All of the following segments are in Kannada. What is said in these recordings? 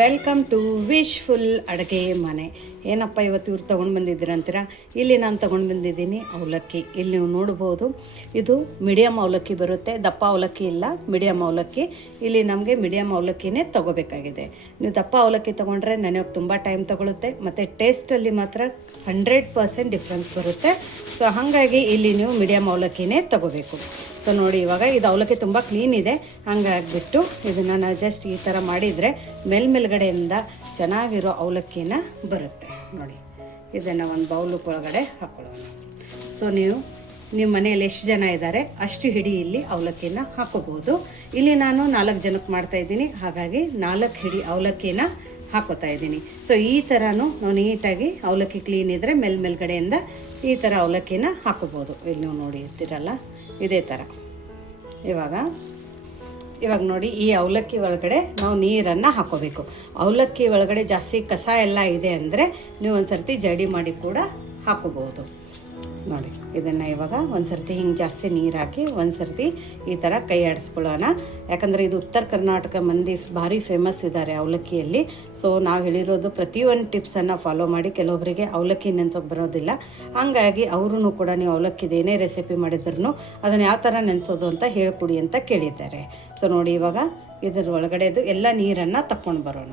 ವೆಲ್ಕಮ್ ಟು ವಿಶ್ಫುಲ್ ಅಡುಗೆ ಮನೆ. ಏನಪ್ಪ ಇವತ್ತು ಇವ್ರು ತೊಗೊಂಡು ಬಂದಿದ್ದೀರ ಅಂತೀರ? ಇಲ್ಲಿ ನಾನು ತೊಗೊಂಡು ಬಂದಿದ್ದೀನಿ ಅವಲಕ್ಕಿ. ಇಲ್ಲಿ ನೀವು ನೋಡ್ಬೋದು, ಇದು ಮೀಡಿಯಮ್ ಅವಲಕ್ಕಿ ಬರುತ್ತೆ, ದಪ್ಪ ಅವಲಕ್ಕಿ ಇಲ್ಲ, ಮೀಡಿಯಮ್ ಅವಲಕ್ಕಿ. ಇಲ್ಲಿ ನಮಗೆ ಮೀಡಿಯಮ್ ಅವಲಕ್ಕಿನೇ ತೊಗೋಬೇಕಾಗಿದೆ. ನೀವು ದಪ್ಪ ಅವಲಕ್ಕಿ ತೊಗೊಂಡ್ರೆ ನೆನೆಯೋಕ್ಕೆ ತುಂಬ ಟೈಮ್ ತೊಗೊಳುತ್ತೆ, ಮತ್ತು ಟೇಸ್ಟಲ್ಲಿ ಮಾತ್ರ 100% ಡಿಫ್ರೆನ್ಸ್ ಬರುತ್ತೆ. ಸೊ ಹಾಗಾಗಿ ಇಲ್ಲಿ ನೀವು ಮೀಡಿಯಮ್ ಅವಲಕ್ಕಿನೇ ತೊಗೋಬೇಕು. ಸೊ ನೋಡಿ, ಇವಾಗ ಇದು ಅವಲಕ್ಕಿ ತುಂಬ ಕ್ಲೀನ್ ಇದೆ, ಹಂಗಾಗಿಬಿಟ್ಟು ಇದನ್ನು ನಾನು ಜಸ್ಟ್ ಈ ಥರ ಮಾಡಿದರೆ ಮೇಲ್ಗಡೆಯಿಂದ ಚೆನ್ನಾಗಿರೋ ಅವಲಕ್ಕಿನ ಬರುತ್ತೆ. ನೋಡಿ, ಇದನ್ನು ಒಂದು ಬೌಲು ಒಳಗಡೆ ಹಾಕ್ಕೊಳ್ಳೋಣ. ಸೊ ನಿಮ್ಮ ಮನೆಯಲ್ಲಿ ಎಷ್ಟು ಜನ ಇದ್ದಾರೆ ಅಷ್ಟು ಹಿಡಿ ಇಲ್ಲಿ ಅವಲಕ್ಕಿನ ಹಾಕೋಬೋದು. ಇಲ್ಲಿ ನಾನು 4 ಜನಕ್ಕೆ ಮಾಡ್ತಾಯಿದ್ದೀನಿ, ಹಾಗಾಗಿ 4 ಹಿಡಿ ಅವಲಕ್ಕಿನ ಹಾಕೋತಾ ಇದ್ದೀನಿ. ಸೊ ಈ ಥರನೂ ನಾವು ನೀಟಾಗಿ ಅವಲಕ್ಕಿ ಕ್ಲೀನ್ ಇದ್ದರೆ ಮೇಲ್ಗಡೆಯಿಂದ ಈ ಥರ ಅವಲಕ್ಕಿನ ಹಾಕೋಬೋದು. ಇಲ್ಲಿ ನೀವು ನೋಡಿ ಇರ್ತೀರಲ್ಲ, ಇದೇ ಥರ. ಇವಾಗ ನೋಡಿ, ಈ ಅವಲಕ್ಕಿ ಒಳಗಡೆ ನಾವು ನೀರನ್ನು ಹಾಕೋಬೇಕು. ಅವಲಕ್ಕಿ ಒಳಗಡೆ ಜಾಸ್ತಿ ಕಸ ಎಲ್ಲ ಇದೆ ಅಂದರೆ ನೀವು ಒಂದು ಸರ್ತಿ ಜಡಿ ಮಾಡಿ ಕೂಡ ಹಾಕೋಬೋದು. ನೋಡಿ, ಇದನ್ನು ಇವಾಗ ಒಂದು ಸರ್ತಿ ಹಿಂಗೆ ಜಾಸ್ತಿ ನೀರು ಹಾಕಿ ಒಂದು ಸರ್ತಿ ಈ ಥರ ಕೈ ಆಡಿಸ್ಕೊಳ್ಳೋಣ. ಯಾಕಂದರೆ ಇದು ಉತ್ತರ ಕರ್ನಾಟಕ ಮಂದಿ ಭಾರಿ ಫೇಮಸ್ ಇದ್ದಾರೆ ಅವಲಕ್ಕಿಯಲ್ಲಿ. ಸೊ ನಾವು ಹೇಳಿರೋದು ಪ್ರತಿಯೊಂದು ಟಿಪ್ಸನ್ನು ಫಾಲೋ ಮಾಡಿ. ಕೆಲವೊಬ್ಬರಿಗೆ ಅವಲಕ್ಕಿ ನೆನೆಸೋಕೆ ಬರೋದಿಲ್ಲ, ಹಂಗಾಗಿ ಅವರು ಕೂಡ ನೀವು ಅವಲಕ್ಕಿದು ಏನೇ ರೆಸಿಪಿ ಮಾಡಿದ್ರು ಅದನ್ನು ಯಾವ ಥರ ನೆನೆಸೋದು ಅಂತ ಹೇಳ್ಕೊಡಿ ಅಂತ ಕೇಳಿದ್ದಾರೆ. ಸೊ ನೋಡಿ, ಇವಾಗ ಇದರ ಒಳಗಡೆದು ಎಲ್ಲ ನೀರನ್ನು ತಕ್ಕೊಂಡು ಬರೋಣ.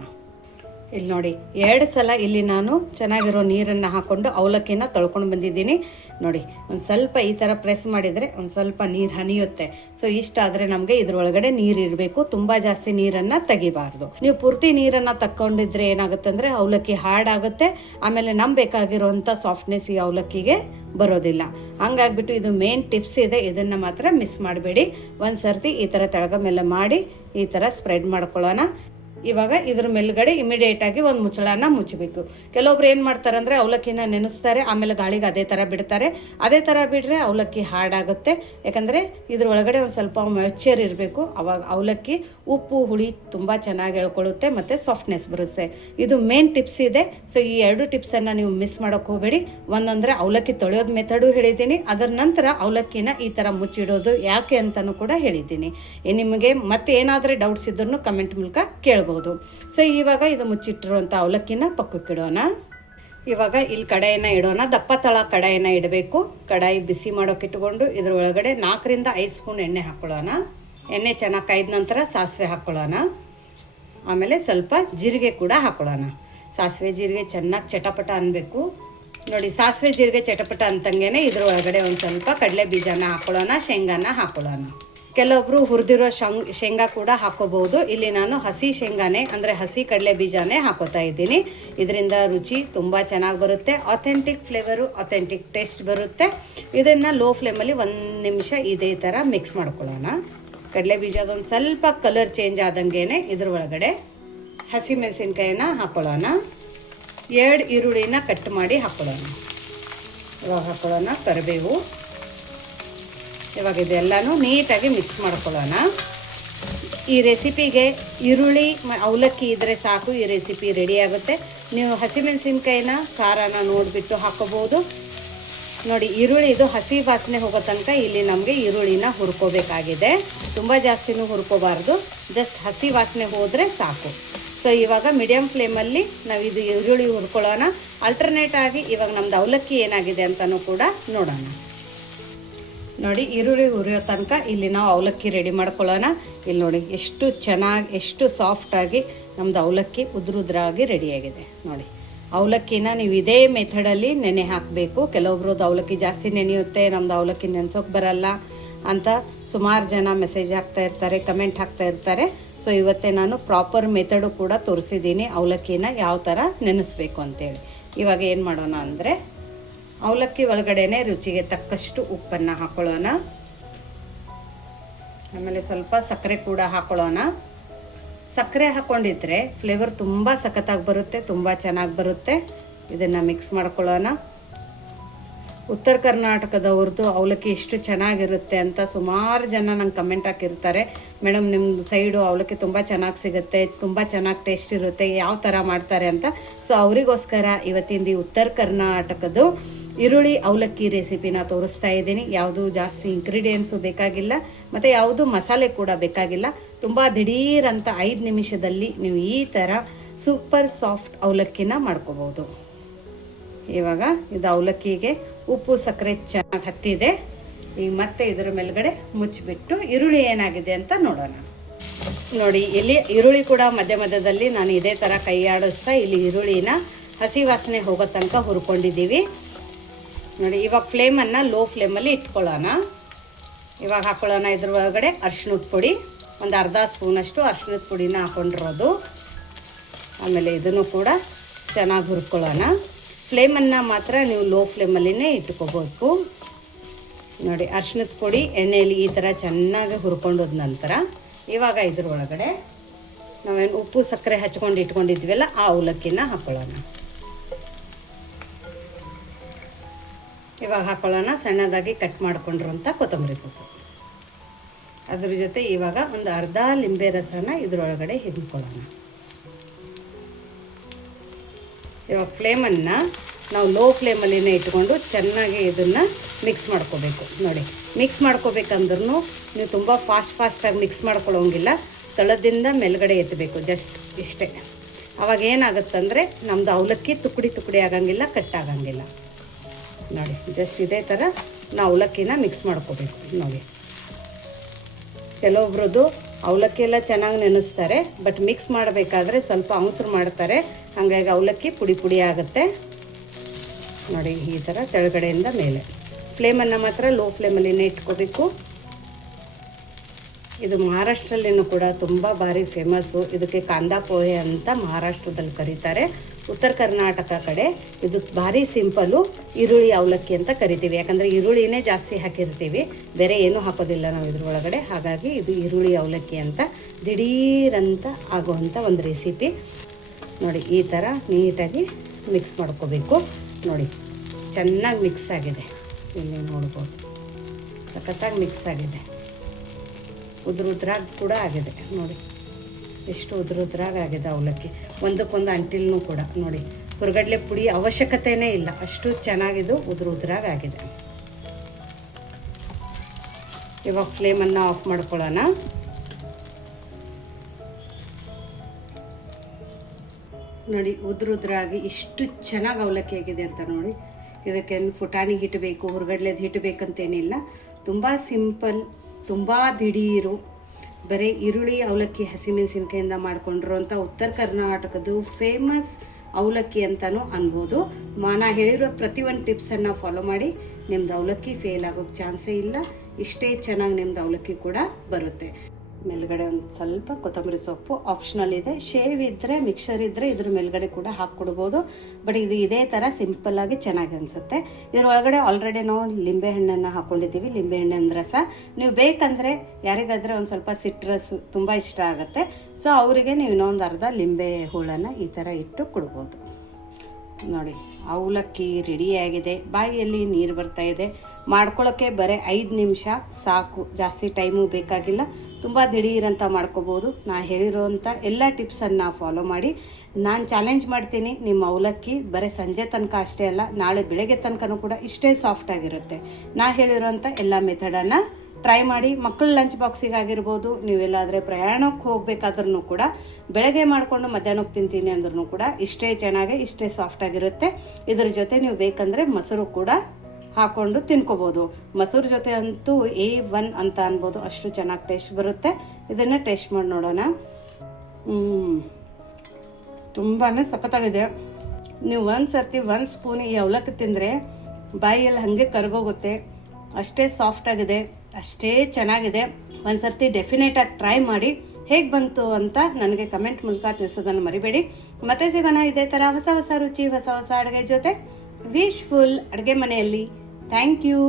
ಇಲ್ಲಿ ನೋಡಿ, 2 ಸಲ ಇಲ್ಲಿ ನಾನು ಚೆನ್ನಾಗಿರೋ ನೀರನ್ನು ಹಾಕ್ಕೊಂಡು ಅವಲಕ್ಕಿನ ತೊಳ್ಕೊಂಡು ಬಂದಿದ್ದೀನಿ. ನೋಡಿ, ಒಂದು ಸ್ವಲ್ಪ ಈ ಥರ ಪ್ರೆಸ್ ಮಾಡಿದರೆ ಒಂದು ಸ್ವಲ್ಪ ನೀರು ಹನಿಯುತ್ತೆ. ಸೊ ಇಷ್ಟಾದರೆ ನಮಗೆ ಇದ್ರೊಳಗಡೆ ನೀರು ಇರಬೇಕು, ತುಂಬ ಜಾಸ್ತಿ ನೀರನ್ನು ತೆಗಿಬಾರ್ದು. ನೀವು ಪೂರ್ತಿ ನೀರನ್ನು ತಕ್ಕೊಂಡಿದ್ರೆ ಏನಾಗುತ್ತೆ ಅಂದರೆ ಅವಲಕ್ಕಿ ಹಾರ್ಡಾಗುತ್ತೆ, ಆಮೇಲೆ ನಮ್ಗೆ ಬೇಕಾಗಿರೋವಂಥ ಸಾಫ್ಟ್ನೆಸ್ ಈ ಅವಲಕ್ಕಿಗೆ ಬರೋದಿಲ್ಲ. ಹಂಗಾಗ್ಬಿಟ್ಟು ಇದು ಮೇನ್ ಟಿಪ್ಸ್ ಇದೆ, ಇದನ್ನು ಮಾತ್ರ ಮಿಸ್ ಮಾಡಬೇಡಿ. ಒಂದು ಸರ್ತಿ ಈ ಥರ ತೆಳಗ ಮೇಲೆ ಮಾಡಿ ಈ ಥರ ಸ್ಪ್ರೆಡ್ ಮಾಡ್ಕೊಳ್ಳೋಣ. ಇವಾಗ ಇದ್ರ ಮೇಲ್ಗಡೆ ಇಮಿಡಿಯೇಟಾಗಿ ಒಂದು ಮುಚ್ಚಳನ ಮುಚ್ಚಬೇಕು. ಕೆಲವೊಬ್ರು ಏನು ಮಾಡ್ತಾರೆ ಅಂದರೆ ಅವಲಕ್ಕಿನ ನೆನೆಸ್ತಾರೆ, ಆಮೇಲೆ ಗಾಳಿಗೆ ಅದೇ ಥರ ಬಿಡ್ತಾರೆ. ಅದೇ ಥರ ಬಿಟ್ಟರೆ ಅವಲಕ್ಕಿ ಹಾರ್ಡಾಗುತ್ತೆ. ಯಾಕಂದರೆ ಇದ್ರ ಒಳಗಡೆ ಒಂದು ಸ್ವಲ್ಪ ಮಾಯ್ಶ್ಚರ್ ಇರಬೇಕು, ಅವಾಗ ಅವಲಕ್ಕಿ ಉಪ್ಪು ಹುಳಿ ತುಂಬ ಚೆನ್ನಾಗಿ ಎಳ್ಕೊಳ್ಳುತ್ತೆ ಮತ್ತು ಸಾಫ್ಟ್ನೆಸ್ ಬರುತ್ತೆ. ಇದು ಮೇನ್ ಟಿಪ್ಸ್ ಇದೆ. ಸೊ ಈ 2 ಟಿಪ್ಸನ್ನು ನೀವು ಮಿಸ್ ಮಾಡೋಕ್ಕೆ ಹೋಗಬೇಡಿ. ಒಂದಂದರೆ ಅವಲಕ್ಕಿ ತೊಳೆಯೋದು ಮೆಥಡು ಹೇಳಿದ್ದೀನಿ, ಅದರ ನಂತರ ಅವಲಕ್ಕಿನ ಈ ಥರ ಮುಚ್ಚಿಡೋದು ಯಾಕೆ ಅಂತಲೂ ಕೂಡ ಹೇಳಿದ್ದೀನಿ. ನಿಮಗೆ ಮತ್ತೆ ಏನಾದರೂ ಡೌಟ್ಸ್ ಇದ್ರೂ ಕಮೆಂಟ್ ಮೂಲಕ ಕೇಳ್ಬೋದು. ಸೊ ಇವಾಗ ಇದು ಮುಚ್ಚಿಟ್ಟಿರುವಂಥ ಅವಲಕ್ಕಿನ ಪಕ್ಕಕ್ಕಿಡೋಣ. ಇವಾಗ ಇಲ್ಲಿ ಕಡಾಯಿನ ಇಡೋಣ. ದಪ್ಪ ತಳ ಕಡಾಯಿನ ಇಡಬೇಕು. ಕಡಾಯಿ ಬಿಸಿ ಮಾಡೋಕೆ ಇಟ್ಕೊಂಡು ಇದ್ರ ಒಳಗಡೆ 4 ರಿಂದ 5 ಸ್ಪೂನ್ ಎಣ್ಣೆ ಹಾಕ್ಕೊಳ್ಳೋಣ. ಎಣ್ಣೆ ಚೆನ್ನಾಗಿ ಕಾಯ್ದ ನಂತರ ಸಾಸಿವೆ ಹಾಕ್ಕೊಳ್ಳೋಣ. ಆಮೇಲೆ ಸ್ವಲ್ಪ ಜೀರಿಗೆ ಕೂಡ ಹಾಕ್ಕೊಳ್ಳೋಣ. ಸಾಸಿವೆ ಜೀರಿಗೆ ಚೆನ್ನಾಗಿ ಚಟಪಟ ಅನ್ನಬೇಕು. ನೋಡಿ, ಸಾಸಿವೆ ಜೀರಿಗೆ ಚಟಪಟ ಅಂತಂಗೆ ಇದ್ರ ಒಳಗಡೆ ಒಂದು ಸ್ವಲ್ಪ ಕಡಲೆ ಬೀಜನ ಹಾಕ್ಕೊಳ್ಳೋಣ, ಶೇಂಗಾನ ಹಾಕ್ಕೊಳ್ಳೋಣ. ಕೆಲವೊಬ್ರು ಹುರಿದಿರೋ ಶೇಂಗಾ ಕೂಡ ಹಾಕೋಬಹುದು. ಇಲ್ಲಿ ನಾನು ಹಸಿ ಶೇಂಗಾನೇ ಅಂದರೆ ಹಸಿ ಕಡಲೆ ಬೀಜನೇ ಹಾಕೋತಾ ಇದ್ದೀನಿ. ಇದರಿಂದ ರುಚಿ ತುಂಬ ಚೆನ್ನಾಗಿ ಬರುತ್ತೆ, ಆಥೆಂಟಿಕ್ ಫ್ಲೇವರು, ಆಥೆಂಟಿಕ್ ಟೇಸ್ಟ್ ಬರುತ್ತೆ. ಇದನ್ನು ಲೋ ಫ್ಲೇಮಲ್ಲಿ 1 ನಿಮಿಷ ಇದೇ ಥರ ಮಿಕ್ಸ್ ಮಾಡ್ಕೊಳ್ಳೋಣ. ಕಡಲೆ ಬೀಜದೊಂದು ಸ್ವಲ್ಪ ಕಲರ್ ಚೇಂಜ್ ಆದಂಗೆ ಇದ್ರ ಒಳಗಡೆ ಹಸಿ ಮೆಣಸಿನ್ಕಾಯಿನ ಹಾಕ್ಕೊಳ್ಳೋಣ. 2 ಈರುಳ್ಳಿನ ಕಟ್ ಮಾಡಿ ಹಾಕ್ಕೊಳ್ಳೋಣ. ಇವಾಗ ಹಾಕ್ಕೊಳ್ಳೋಣ ಕರಿಬೇವು. ಇವಾಗ ಇದೆಲ್ಲನೂ ನೀಟಾಗಿ ಮಿಕ್ಸ್ ಮಾಡ್ಕೊಳ್ಳೋಣ. ಈ ರೆಸಿಪಿಗೆ ಈರುಳ್ಳಿ ಅವಲಕ್ಕಿ ಇದ್ದರೆ ಸಾಕು, ಈ ರೆಸಿಪಿ ರೆಡಿ ಆಗುತ್ತೆ. ನೀವು ಹಸಿಮೆಣಸಿನ್ಕಾಯಿನ ಖಾರನ ನೋಡಿಬಿಟ್ಟು ಹಾಕೋಬೋದು. ನೋಡಿ, ಈರುಳ್ಳಿ ಇದು ಹಸಿ ವಾಸನೆ ಹೋಗೋ ತನಕ ಇಲ್ಲಿ ನಮಗೆ ಈರುಳ್ಳಿನ ಹುರ್ಕೋಬೇಕಾಗಿದೆ. ತುಂಬ ಜಾಸ್ತಿನೂ ಹುರ್ಕೋಬಾರ್ದು, ಜಸ್ಟ್ ಹಸಿ ವಾಸನೆ ಹೋದರೆ ಸಾಕು. ಸೊ ಇವಾಗ ಮೀಡಿಯಮ್ ಫ್ಲೇಮಲ್ಲಿ ನಾವು ಇದು ಈರುಳ್ಳಿ ಹುರ್ಕೊಳ್ಳೋಣ. ಆಲ್ಟರ್ನೇಟ್ ಆಗಿ ಇವಾಗ ನಮ್ಮದು ಅವಲಕ್ಕಿ ಏನಾಗಿದೆ ಅಂತಲೂ ಕೂಡ ನೋಡೋಣ. ನೋಡಿ, ಈರುಳ್ಳಿ ಹುರಿಯೋ ತನಕ ಇಲ್ಲಿ ನಾವು ಅವಲಕ್ಕಿ ರೆಡಿ ಮಾಡ್ಕೊಳ್ಳೋಣ. ಇಲ್ಲಿ ನೋಡಿ ಎಷ್ಟು ಚೆನ್ನಾಗಿ, ಎಷ್ಟು ಸಾಫ್ಟಾಗಿ ನಮ್ಮದು ಅವಲಕ್ಕಿ ಉದ್ರಾಗಿ ರೆಡಿಯಾಗಿದೆ. ನೋಡಿ, ಅವಲಕ್ಕಿನ ನೀವು ಇದೇ ಮೆಥಡಲ್ಲಿ ನೆನೆ ಹಾಕಬೇಕು. ಕೆಲವೊಬ್ರದ್ದು ಅವಲಕ್ಕಿ ಜಾಸ್ತಿ ನೆನೆಯುತ್ತೆ, ನಮ್ಮದು ಅವಲಕ್ಕಿ ನೆನೆಸೋಕೆ ಬರಲ್ಲ ಅಂತ ಸುಮಾರು ಜನ ಮೆಸೇಜ್ ಹಾಕ್ತಾ ಇರ್ತಾರೆ, ಕಮೆಂಟ್ ಹಾಕ್ತಾ ಇರ್ತಾರೆ. ಸೊ ಇವತ್ತೇ ನಾನು ಪ್ರಾಪರ್ ಮೆಥಡು ಕೂಡ ತೋರಿಸಿದ್ದೀನಿ, ಅವಲಕ್ಕಿನ ಯಾವ ಥರ ನೆನೆಸ್ಬೇಕು ಅಂತೇಳಿ. ಇವಾಗ ಏನು ಮಾಡೋಣ ಅಂದರೆ ಅವಲಕ್ಕಿ ಒಳಗಡೆನೆ ರುಚಿಗೆ ತಕ್ಕಷ್ಟು ಉಪ್ಪನ್ನು ಹಾಕ್ಕೊಳ್ಳೋಣ. ಆಮೇಲೆ ಸ್ವಲ್ಪ ಸಕ್ಕರೆ ಕೂಡ ಹಾಕ್ಕೊಳ್ಳೋಣ. ಸಕ್ಕರೆ ಹಾಕ್ಕೊಂಡಿದ್ರೆ ಫ್ಲೇವರ್ ತುಂಬ ಸಖತ್ತಾಗಿ ಬರುತ್ತೆ, ತುಂಬ ಚೆನ್ನಾಗಿ ಬರುತ್ತೆ. ಇದನ್ನು ಮಿಕ್ಸ್ ಮಾಡ್ಕೊಳ್ಳೋಣ. ಉತ್ತರ ಕರ್ನಾಟಕದವ್ರದ್ದು ಅವಲಕ್ಕಿ ಎಷ್ಟು ಚೆನ್ನಾಗಿರುತ್ತೆ ಅಂತ ಸುಮಾರು ಜನ ನಂಗೆ ಕಮೆಂಟ್ ಹಾಕಿರ್ತಾರೆ. ಮೇಡಮ್, ನಿಮ್ಮ ಸೈಡು ಅವಲಕ್ಕಿ ತುಂಬ ಚೆನ್ನಾಗಿ ಸಿಗುತ್ತೆ, ತುಂಬ ಚೆನ್ನಾಗಿ ಟೇಸ್ಟ್ ಇರುತ್ತೆ, ಯಾವ ಥರ ಮಾಡ್ತಾರೆ ಅಂತ. ಸೊ ಅವರಿಗೋಸ್ಕರ ಇವತ್ತಿಂದು ಉತ್ತರ ಕರ್ನಾಟಕದ್ದು ಈರುಳ್ಳಿ ಅವಲಕ್ಕಿ ರೆಸಿಪಿನ ತೋರಿಸ್ತಾ ಇದ್ದೀನಿ. ಯಾವುದು ಜಾಸ್ತಿ ಇಂಗ್ರೀಡಿಯೆಂಟ್ಸು ಬೇಕಾಗಿಲ್ಲ ಮತ್ತು ಯಾವುದು ಮಸಾಲೆ ಕೂಡ ಬೇಕಾಗಿಲ್ಲ. ತುಂಬ ದಿಢೀರಂತ 5 ನಿಮಿಷದಲ್ಲಿ ನೀವು ಈ ಥರ ಸೂಪರ್ ಸಾಫ್ಟ್ ಅವಲಕ್ಕಿನ ಮಾಡ್ಕೋಬೋದು. ಇವಾಗ ಇದು ಅವಲಕ್ಕಿಗೆ ಉಪ್ಪು ಸಕ್ಕರೆ ಚೆನ್ನಾಗಿ ಹತ್ತಿದೆ. ಈಗ ಮತ್ತೆ ಇದರ ಮೇಲ್ಗಡೆ ಮುಚ್ಚಿಬಿಟ್ಟು ಈರುಳ್ಳಿ ಏನಾಗಿದೆ ಅಂತ ನೋಡೋಣ. ನೋಡಿ, ಇಲ್ಲಿ ಈರುಳ್ಳಿ ಕೂಡ ಮಧ್ಯ ಮಧ್ಯದಲ್ಲಿ ನಾನು ಇದೇ ಥರ ಕೈ ಆಡಿಸ್ತಾ ಇಲ್ಲಿ ಈರುಳ್ಳಿನ ಹಸಿ ವಾಸನೆ ಹೋಗೋ ತನಕ ಹುರ್ಕೊಂಡಿದ್ದೀವಿ. ನೋಡಿ, ಇವಾಗ ಫ್ಲೇಮನ್ನು ಲೋ ಫ್ಲೇಮಲ್ಲಿ ಇಟ್ಕೊಳ್ಳೋಣ. ಇವಾಗ ಹಾಕ್ಕೊಳ್ಳೋಣ ಇದ್ರ ಒಳಗಡೆ ಅರಿಶಿಣದ ಪುಡಿ, ಒಂದು ಅರ್ಧ ಸ್ಪೂನಷ್ಟು ಅರಿಶಿಣದ ಪುಡಿನ ಹಾಕ್ಕೊಂಡಿರೋದು. ಆಮೇಲೆ ಇದನ್ನು ಕೂಡ ಚೆನ್ನಾಗಿ ಹುರ್ಕೊಳ್ಳೋಣ. ಫ್ಲೇಮನ್ನು ಮಾತ್ರ ನೀವು ಲೋ ಫ್ಲೇಮಲ್ಲಿನೇ ಇಟ್ಕೋಬೇಕು. ನೋಡಿ, ಅರಿಶಿಣದ ಪುಡಿ ಎಣ್ಣೆಯಲ್ಲಿ ಈ ಥರ ಚೆನ್ನಾಗಿ ಹುರ್ಕೊಂಡೋದ ನಂತರ ಇವಾಗ ಇದ್ರ ಒಳಗಡೆ ನಾವೇನು ಉಪ್ಪು ಸಕ್ಕರೆ ಹಚ್ಕೊಂಡು ಇಟ್ಕೊಂಡಿದ್ವಲ್ಲ ಆ ಅವಲಕ್ಕಿನ ಹಾಕ್ಕೊಳ್ಳೋಣ. ಇವಾಗ ಹಾಕ್ಕೊಳ್ಳೋಣ ಸಣ್ಣದಾಗಿ ಕಟ್ ಮಾಡ್ಕೊಂಡಿರೋಂಥ ಕೊತ್ತಂಬರಿ ಸೊಪ್ಪು. ಅದ್ರ ಜೊತೆ ಇವಾಗ ಒಂದು ಅರ್ಧ ಲಿಂಬೆ ರಸನ ಇದ್ರೊಳಗಡೆ ಹಿಂಡ್ಕೊಳ್ಳೋಣ. ಇವಾಗ ಫ್ಲೇಮನ್ನು ನಾವು ಲೋ ಫ್ಲೇಮಲ್ಲಿನೇ ಇಟ್ಕೊಂಡು ಚೆನ್ನಾಗಿ ಇದನ್ನು ಮಿಕ್ಸ್ ಮಾಡ್ಕೋಬೇಕು. ನೋಡಿ, ಮಿಕ್ಸ್ ಮಾಡ್ಕೋಬೇಕಂದ್ರೂ ನೀವು ತುಂಬ ಫಾಸ್ಟಾಗಿ ಮಿಕ್ಸ್ ಮಾಡ್ಕೊಳ್ಳೋಂಗಿಲ್ಲ. ತಳದಿಂದ ಮೇಲ್ಗಡೆ ಎತ್ತಬೇಕು, ಜಸ್ಟ್ ಇಷ್ಟೇ. ಅವಾಗ ಏನಾಗುತ್ತಂದರೆ ನಮ್ಮದು ಅವಲಕ್ಕಿ ತುಕಡಿ ಆಗಂಗಿಲ್ಲ, ಕಟ್ಟಾಗಂಗಿಲ್ಲ. ನೋಡಿ, ಜಸ್ಟ್ ಇದೇ ಥರ ನಾವು ಅವಲಕ್ಕಿನ ಮಿಕ್ಸ್ ಮಾಡ್ಕೋಬೇಕು. ನೋಡಿ, ಕೆಲವೊಬ್ರದ್ದು ಅವಲಕ್ಕಿ ಎಲ್ಲ ಚೆನ್ನಾಗಿ ನೆನೆಸ್ತಾರೆ, ಬಟ್ ಮಿಕ್ಸ್ ಮಾಡಬೇಕಾದ್ರೆ ಸ್ವಲ್ಪ ಅವಸರು ಮಾಡ್ತಾರೆ, ಹಾಗಾಗಿ ಅವಲಕ್ಕಿ ಪುಡಿ ಆಗುತ್ತೆ. ನೋಡಿ, ಈ ಥರ ಕೆಳಗಡೆಯಿಂದ ಮೇಲೆ. ಫ್ಲೇಮನ್ನು ಮಾತ್ರ ಲೋ ಫ್ಲೇಮಲ್ಲಿನೇ ಇಟ್ಕೋಬೇಕು. ಇದು ಮಹಾರಾಷ್ಟ್ರಲ್ಲಿನೂ ಕೂಡ ತುಂಬ ಭಾರಿ ಫೇಮಸ್ಸು. ಇದಕ್ಕೆ ಕಾಂದಾ ಪೋಹೆ ಅಂತ ಮಹಾರಾಷ್ಟ್ರದಲ್ಲಿ ಕರೀತಾರೆ. ಉತ್ತರ ಕರ್ನಾಟಕ ಕಡೆ ಇದು ಭಾರಿ ಸಿಂಪಲ್ಲು ಈರುಳ್ಳಿ ಅವಲಕ್ಕಿ ಅಂತ ಕರಿತೀವಿ. ಯಾಕಂದರೆ ಈರುಳ್ಳಿನೇ ಜಾಸ್ತಿ ಹಾಕಿರ್ತೀವಿ, ಬೇರೆ ಏನೂ ಹಾಕೋದಿಲ್ಲ ನಾವು ಇದ್ರೊಳಗಡೆ. ಹಾಗಾಗಿ ಇದು ಈರುಳ್ಳಿ ಅವಲಕ್ಕಿ ಅಂತ ದಿಢೀರಂತ ಆಗುವಂಥ ಒಂದು ರೆಸಿಪಿ. ನೋಡಿ, ಈ ಥರ ನೀಟಾಗಿ ಮಿಕ್ಸ್ ಮಾಡ್ಕೋಬೇಕು. ನೋಡಿ, ಚೆನ್ನಾಗಿ ಮಿಕ್ಸ್ ಆಗಿದೆ, ಇಲ್ಲಿ ನೋಡ್ಬೋದು ಸಖತ್ತಾಗಿ ಮಿಕ್ಸ್ ಆಗಿದೆ. ಉದ್ರಾಗಿ ಕೂಡ ಆಗಿದೆ. ನೋಡಿ, ಎಷ್ಟು ಉದ್ರಾಗಿ ಆಗಿದೆ ಅವಲಕ್ಕಿ, ಒಂದಕ್ಕೊಂದು ಅಂಟಿಲ್ನೂ ಕೂಡ. ನೋಡಿ, ಹುರ್ಗಡ್ಲೆ ಪುಡಿ ಅವಶ್ಯಕತೆಯೇ ಇಲ್ಲ, ಅಷ್ಟು ಚೆನ್ನಾಗಿದು ಉದ್ರಾಗಿ ಆಗಿದೆ. ಇವಾಗ ಫ್ಲೇಮನ್ನು ಆಫ್ ಮಾಡ್ಕೊಳ್ಳೋಣ. ನೋಡಿ, ಉದ್ರಾಗಿ ಇಷ್ಟು ಚೆನ್ನಾಗಿ ಅವಲಕ್ಕಿ ಆಗಿದೆ ಅಂತ. ನೋಡಿ, ಇದಕ್ಕೇನು ಫುಟಾಣಿ ಹಿಟ್ಟು ಬೇಕು, ಹುರ್ಗಡ್ಲೆದು ಹಿಟ್ಟು ಬೇಕಂತೇನಿಲ್ಲ. ತುಂಬ ಸಿಂಪಲ್, ತುಂಬ ದಿಢೀರು. ಬರೀ ಈರುಳ್ಳಿ ಅವಲಕ್ಕಿ ಹಸಿಮೆಣಸಿನ್ಕಾಯಿಂದ ಮಾಡ್ಕೊಂಡಿರೋಂಥ ಉತ್ತರ ಕರ್ನಾಟಕದ್ದು ಫೇಮಸ್ ಅವಲಕ್ಕಿ ಅಂತಲೂ ಅನ್ಬೋದು. ನಾ ಹೇಳಿರೋ ಪ್ರತಿಯೊಂದು ಟಿಪ್ಸನ್ನು ಫಾಲೋ ಮಾಡಿ ನಿಮ್ಮದು ಅವಲಕ್ಕಿ ಫೇಲ್ ಆಗೋಕ್ಕೆ ಚಾನ್ಸೇ ಇಲ್ಲ. ಇಷ್ಟೇ ಚೆನ್ನಾಗಿ ನಿಮ್ಮದು ಅವಲಕ್ಕಿ ಕೂಡ ಬರುತ್ತೆ. ಮೇಲ್ಗಡೆ ಒಂದು ಸ್ವಲ್ಪ ಕೊತ್ತಂಬರಿ ಸೊಪ್ಪು ಆಪ್ಷನಲ್ ಇದೆ. ಶೇವ್ ಇದ್ದರೆ, ಮಿಕ್ಸರ್ ಇದ್ದರೆ ಇದ್ರ ಮೇಲ್ಗಡೆ ಕೂಡ ಹಾಕ್ಕೊಡ್ಬೋದು. ಬಟ್ ಇದು ಇದೇ ಥರ ಸಿಂಪಲ್ಲಾಗಿ ಚೆನ್ನಾಗಿ ಅನಿಸುತ್ತೆ. ಇದರೊಳಗಡೆ ಆಲ್ರೆಡಿ ನಾವು ಲಿಂಬೆಹಣ್ಣನ್ನು ಹಾಕ್ಕೊಂಡಿದ್ದೀವಿ, ಲಿಂಬೆಹಣ್ಣಿನ ರಸ. ನೀವು ಬೇಕಂದರೆ ಯಾರಿಗಾದರೆ ಒಂದು ಸ್ವಲ್ಪ ಸಿಟ್ರಸ್ ತುಂಬ ಇಷ್ಟ ಆಗುತ್ತೆ, ಸೊ ಅವರಿಗೆ ನೀವು ಇನ್ನೊಂದು ಅರ್ಧ ಲಿಂಬೆ ಹುಳನ್ನು ಈ ಥರ ಇಟ್ಟು ಕೊಡ್ಬೋದು. ನೋಡಿ, ಅವಲಕ್ಕಿ ರೆಡಿಯಾಗಿದೆ. ಬಾಯಿಯಲ್ಲಿ ನೀರು ಬರ್ತಾಯಿದೆ. ಮಾಡ್ಕೊಳ್ಳೋಕ್ಕೆ ಬರೀ 5 ನಿಮಿಷ ಸಾಕು, ಜಾಸ್ತಿ ಟೈಮು ಬೇಕಾಗಿಲ್ಲ. ತುಂಬ ದಿಢೀರಂತ ಮಾಡ್ಕೋಬೋದು. ನಾನು ಹೇಳಿರೋವಂಥ ಎಲ್ಲ ಟಿಪ್ಸನ್ನು ಫಾಲೋ ಮಾಡಿ. ನಾನು ಚಾಲೆಂಜ್ ಮಾಡ್ತೀನಿ, ನಿಮ್ಮ ಅವಲಕ್ಕಿ ಬರೀ ಸಂಜೆ ತನಕ ಅಷ್ಟೇ ಅಲ್ಲ, ನಾಳೆ ಬೆಳಗ್ಗೆ ತನಕನೂ ಕೂಡ ಇಷ್ಟೇ ಸಾಫ್ಟಾಗಿರುತ್ತೆ. ನಾನು ಹೇಳಿರೋವಂಥ ಎಲ್ಲ ಮೆಥಡನ್ನು ಟ್ರೈ ಮಾಡಿ. ಮಕ್ಕಳ ಲಂಚ್ ಬಾಕ್ಸಿಗಾಗಿರ್ಬೋದು, ನೀವೆಲ್ಲಾದರೆ ಪ್ರಯಾಣಕ್ಕೆ ಹೋಗಬೇಕಾದ್ರೂ ಕೂಡ ಬೆಳಗ್ಗೆ ಮಾಡಿಕೊಂಡು ಮಧ್ಯಾಹ್ನಕ್ಕೆ ತಿಂತೀನಿ ಅಂದ್ರೂ ಕೂಡ ಇಷ್ಟೇ ಚೆನ್ನಾಗಿ, ಇಷ್ಟೇ ಸಾಫ್ಟಾಗಿರುತ್ತೆ. ಇದ್ರ ಜೊತೆ ನೀವು ಬೇಕಂದರೆ ಮೊಸರು ಕೂಡ ಹಾಕ್ಕೊಂಡು ತಿನ್ಕೋಬೋದು. ಮೊಸರು ಜೊತೆ ಅಂತೂ A1 ಅಂತ ಅನ್ಬೋದು, ಅಷ್ಟು ಚೆನ್ನಾಗಿ ಟೇಸ್ಟ್ ಬರುತ್ತೆ. ಇದನ್ನು ಟೇಸ್ಟ್ ಮಾಡಿ ನೋಡೋಣ. ತುಂಬಾ ಸಖತ್ತಾಗಿದೆ. ನೀವು ಒಂದು ಸರ್ತಿ 1 ಸ್ಪೂನ್ ಈ ಅವಲಕ್ಕಿ ತಿಂದರೆ ಬಾಯಿಯಲ್ಲಿ ಹಾಗೆ ಕರಗೋಗುತ್ತೆ. ಅಷ್ಟೇ ಸಾಫ್ಟಾಗಿದೆ, ಅಷ್ಟೇ ಚೆನ್ನಾಗಿದೆ. ಒಂದು ಸರ್ತಿ ಡೆಫಿನೆಟಾಗಿ ಟ್ರೈ ಮಾಡಿ. ಹೇಗೆ ಬಂತು ಅಂತ ನನಗೆ ಕಮೆಂಟ್ ಮೂಲಕ ತಿಳಿಸೋದನ್ನು ಮರಿಬೇಡಿ. ಮತ್ತೆ ಸಿಗೋಣ ಇದೇ ಥರ ಹೊಸ ರುಚಿ, ಹೊಸ ಅಡುಗೆ ಜೊತೆ ವಿಶ್ಫುಲ್ ಅಡುಗೆ ಮನೆಯಲ್ಲಿ. Thank you.